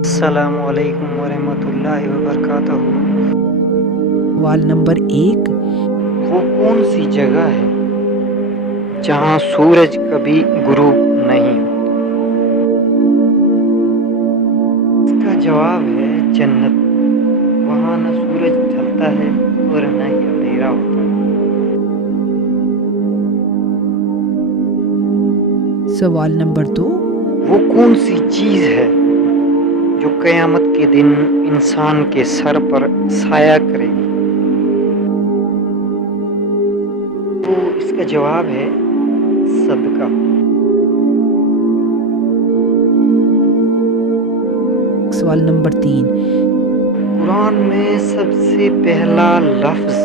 السلام علیکم ورحمۃ اللہ وبرکاتہ۔ سوال نمبر 1، وہ کون سی جگہ ہے جہاں سورج کبھی غروب نہیں ہوتا؟ اس کا جواب ہے جنت۔ وہاں نہ سورج ڈھلتا ہے اور نہ ہی اندھیرا ہوتا ہے۔ سوال نمبر 2، وہ کون سی چیز ہے جو قیامت کے دن انسان کے سر پر سایہ کرے گی؟ تو اس کا جواب ہے صدقہ۔ سوال نمبر 3، قرآن میں سب سے پہلا لفظ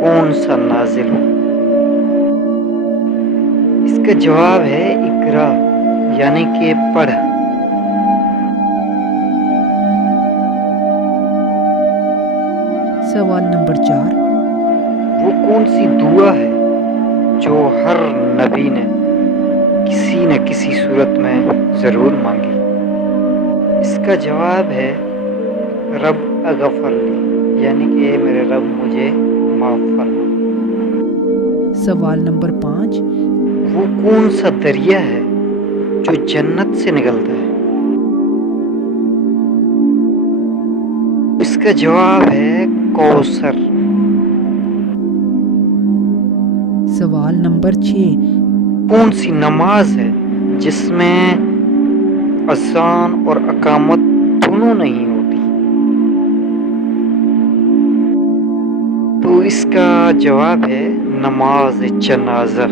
کون سا نازل ہوا؟ اس کا جواب ہے اقرا، یعنی کہ پڑھ۔ سوال نمبر 4، وہ کون سی دعا ہے جو ہر نبی نے کسی نہ کسی صورت میں ضرور مانگی؟ اس کا جواب ہے رب اغفر لی، یعنی کہ اے میرے رب مجھے معاف فرما۔ سوال نمبر 5، وہ کون سا دریا ہے جو جنت سے نکلتا ہے؟ اس کا جواب ہے کوثر۔ سوال نمبر 6، کون سی نماز ہے جس میں اذان اور اقامت دونوں نہیں ہوتی؟ تو اس کا جواب ہے نماز جنازہ۔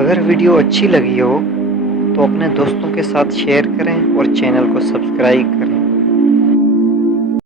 اگر ویڈیو اچھی لگی ہو تو اپنے دوستوں کے ساتھ شیئر کریں اور چینل کو سبسکرائب کریں۔